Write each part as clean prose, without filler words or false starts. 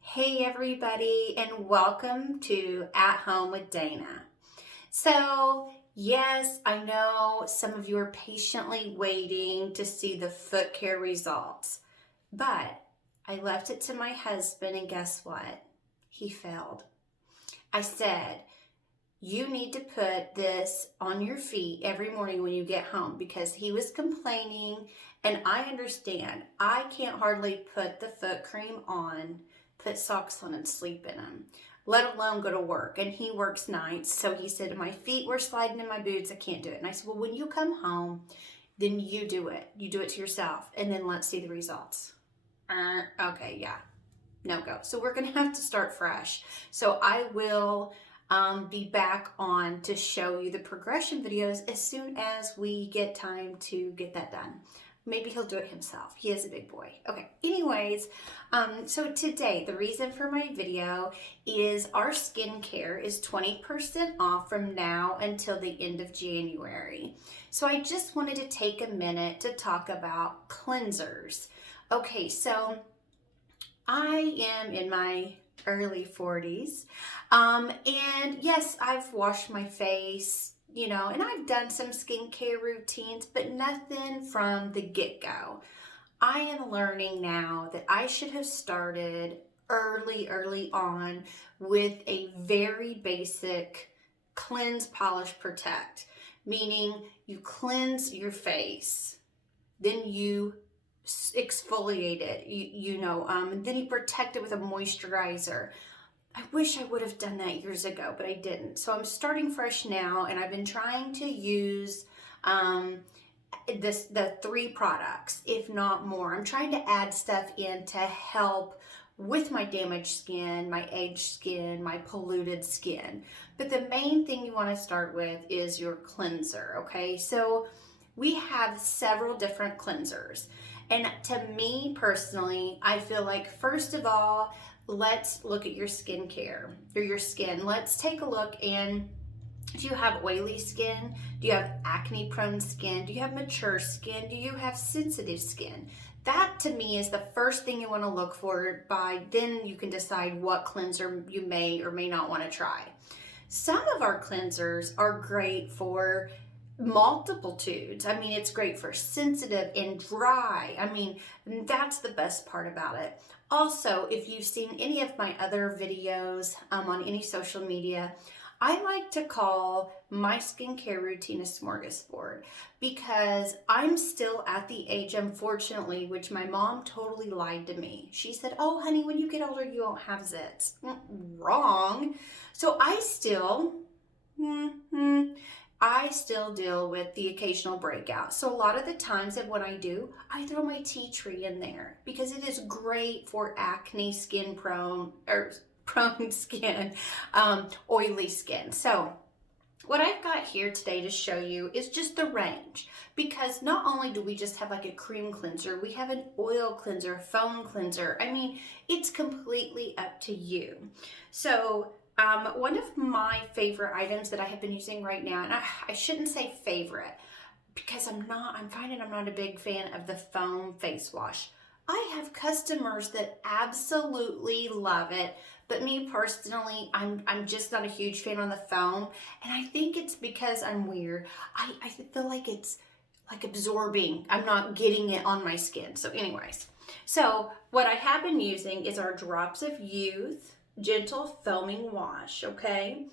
Hey everybody, and welcome to At Home with Dana. So, yes, I know some of you are patiently waiting to see the foot care results, but I left it to my husband, and guess what? He failed. I said, you need to put this on your feet every morning when you get home because he was complaining, and I understand. I can't hardly put the foot cream on, put socks on, and sleep in them, let alone go to work. And he works nights, so he said, my feet were sliding in my boots. I can't do it. And I said, well, when you come home, then you do it. You do it to yourself, and then let's see the results. Okay, yeah, no go. So we're going to have to start fresh. So I will be back on to show you the progression videos as soon as we get time to get that done. Maybe he'll do it himself. He is a big boy. Okay, anyways, so today, the reason for my video is our skincare is 20% off from now until the end of January. So I just wanted to take a minute to talk about cleansers. Okay, so I am in my early 40s. And yes, I've washed my face, and I've done some skincare routines, but nothing from the get-go. I am learning now that I should have started early on with a very basic cleanse, polish, protect, meaning you cleanse your face, then you exfoliate it, and then you protect it with a moisturizer. I wish I would have done that years ago, but I didn't. So I'm starting fresh now, and I've been trying to use the three products, if not more. I'm trying to add stuff in to help with my damaged skin, my aged skin, my polluted skin. But the main thing you want to start with is your cleanser, okay? So we have several different cleansers. And to me personally, I feel like, first of all, let's look at your skincare or your skin. Let's take a look and do you have oily skin? Do you have acne prone skin? Do you have mature skin? Do you have sensitive skin? That to me is the first thing you want to look for. Then you can decide what cleanser you may or may not want to try. Some of our cleansers are great for multitudes. I mean, it's great for sensitive and dry. I mean, that's the best part about it. Also, if you've seen any of my other videos on any social media, I like to call my skincare routine a smorgasbord because I'm still at the age, unfortunately, which my mom totally lied to me. She said, oh, honey, when you get older, you won't have zits. Wrong. So I still deal with the occasional breakout. So a lot of the times that what I do, I throw my tea tree in there because it is great for acne skin prone skin, oily skin. So what I've got here today to show you is just the range, because not only do we just have like a cream cleanser, we have an oil cleanser, a foam cleanser. I mean, it's completely up to you. So one of my favorite items that I have been using right now, and I shouldn't say favorite because I'm finding I'm not a big fan of the foam face wash. I have customers that absolutely love it, but me personally, I'm just not a huge fan on the foam, and I think it's because I'm weird. I feel like it's like absorbing. I'm not getting it on my skin. So anyways, so what I have been using is our Drops of Youth Gentle Foaming Wash, okay?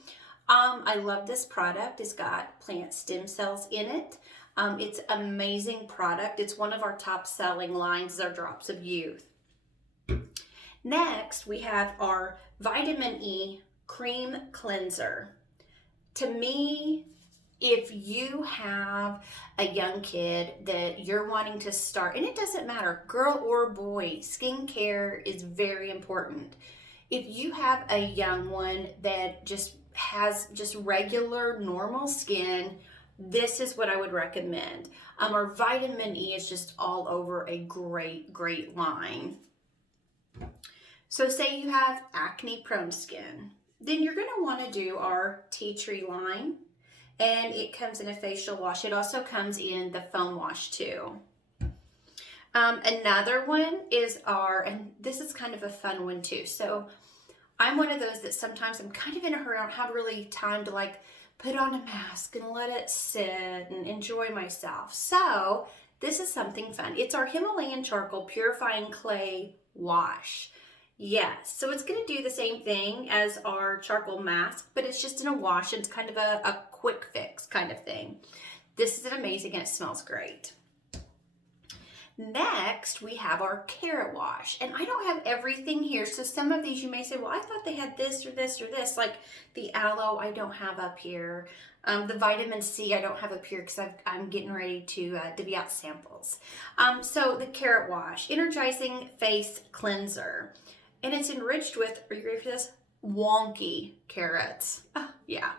I love this product. It's got plant stem cells in it. It's an amazing product. It's one of our top selling lines, our Drops of Youth. Next, we have our Vitamin E Cream Cleanser. To me, if you have a young kid that you're wanting to start, and it doesn't matter, girl or boy, skincare is very important. If you have a young one that just has just regular normal skin, this is what I would recommend. Our vitamin E is just all over a great line. So say you have acne prone skin, then you're going to want to do our tea tree line, and it comes in a facial wash. It also comes in the foam wash too. Another one is and this is kind of a fun one too. So I'm one of those that sometimes I'm kind of in a hurry. I don't have really time to like put on a mask and let it sit and enjoy myself. So this is something fun. It's our Himalayan charcoal purifying clay wash. Yes, so it's going to do the same thing as our charcoal mask, but it's just in a wash. It's kind of a quick fix kind of thing. This is amazing and it smells great. Next, we have our carrot wash, and I don't have everything here, so some of these you may say, well, I thought they had this or this or this, like the aloe I don't have up here. The vitamin C I don't have up here because I'm getting ready to divvy out samples. So the carrot wash, energizing face cleanser, and it's enriched with, are you ready for this? Wonky carrots. Oh, yeah.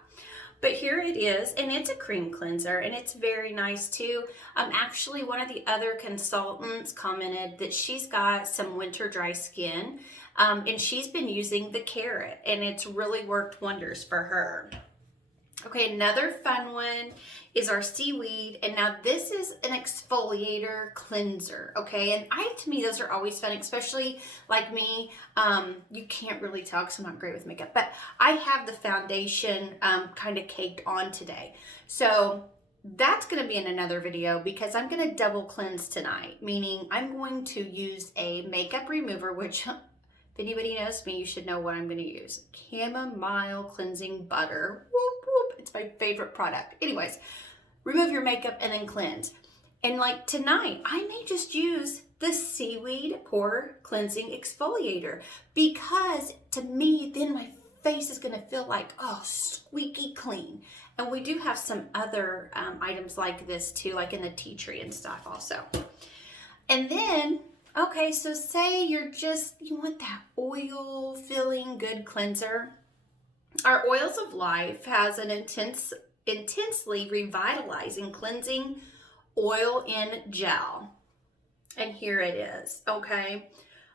But here it is, and it's a cream cleanser, and it's very nice too. Actually, one of the other consultants commented that she's got some winter dry skin, and she's been using the carrot, and it's really worked wonders for her. Okay, another fun one is our seaweed, and now this is an exfoliator cleanser, okay? And to me, those are always fun, especially like me. You can't really tell because I'm not great with makeup, but I have the foundation kind of caked on today. So that's going to be in another video because I'm going to double cleanse tonight, meaning I'm going to use a makeup remover, which if anybody knows me, you should know what I'm going to use. Chamomile cleansing butter. Whoop, whoop. It's my favorite product. Anyways, remove your makeup and then cleanse. And like tonight, I may just use the seaweed pore cleansing exfoliator because to me, then my face is going to feel like, oh, squeaky clean. And we do have some other items like this too, like in the tea tree and stuff also. And then, okay, so say you want that oil filling good cleanser. Our Oils of Life has an intensely revitalizing cleansing oil in gel. And here it is, okay?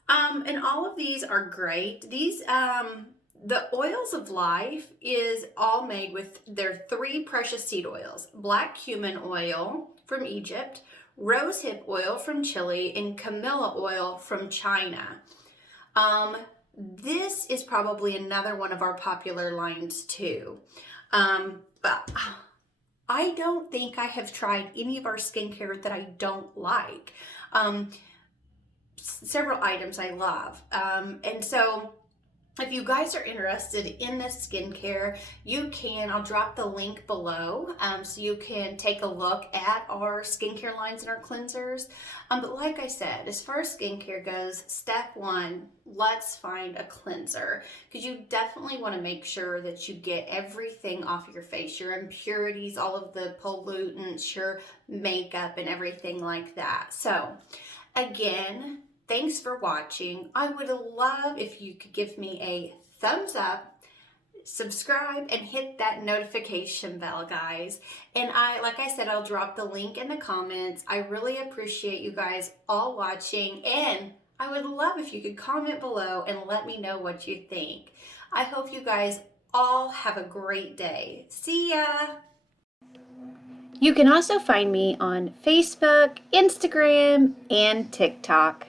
And all of these are great. These, the Oils of Life is all made with their 3 precious seed oils: black cumin oil from Egypt, rosehip oil from Chile, and Camilla oil from China. This is probably another one of our popular lines too. But I don't think I have tried any of our skincare that I don't like. Several items I love. And so if you guys are interested in this skincare, I'll drop the link below so you can take a look at our skincare lines and our cleansers. But like I said, as far as skincare goes, step 1, let's find a cleanser because you definitely want to make sure that you get everything off your face, your impurities, all of the pollutants, your makeup and everything like that. So again, thanks for watching. I would love if you could give me a thumbs up, subscribe, and hit that notification bell, guys. And like I said, I'll drop the link in the comments. I really appreciate you guys all watching, and I would love if you could comment below and let me know what you think. I hope you guys all have a great day. See ya! You can also find me on Facebook, Instagram, and TikTok.